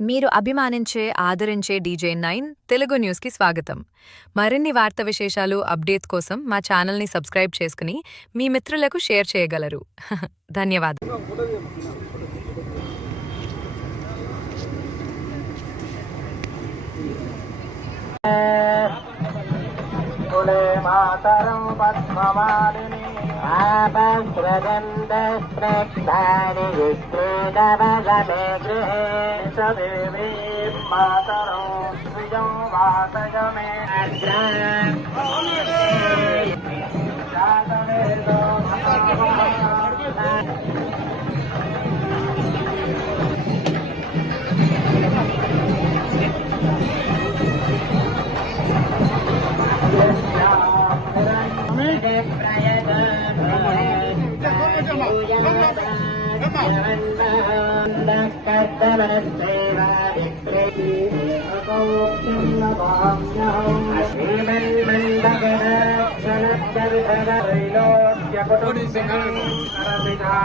మీరు అభిమానించే ఆదరించే DJ9 తెలుగు న్యూస్కి స్వాగతం. మరిన్ని వార్త విశేషాలు అప్డేట్స్ కోసం మా ఛానల్ని సబ్స్క్రైబ్ చేసుకుని మీ మిత్రులకు షేర్ చేయగలరు. ధన్యవాదాలు. మాతరం పద్మమాలిని ఆపస్రజందస్ప్రక్షాని విశ్రీడవగమే గృహే సదేవీ మాతరం శ్రియం వాతయమే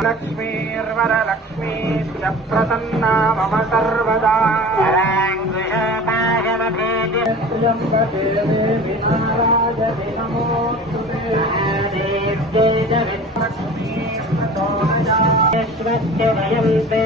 లక్ష్మీర్వరలక్ష్మీ ప్రసన్నా మమ సర్వదా లక్ష్మీ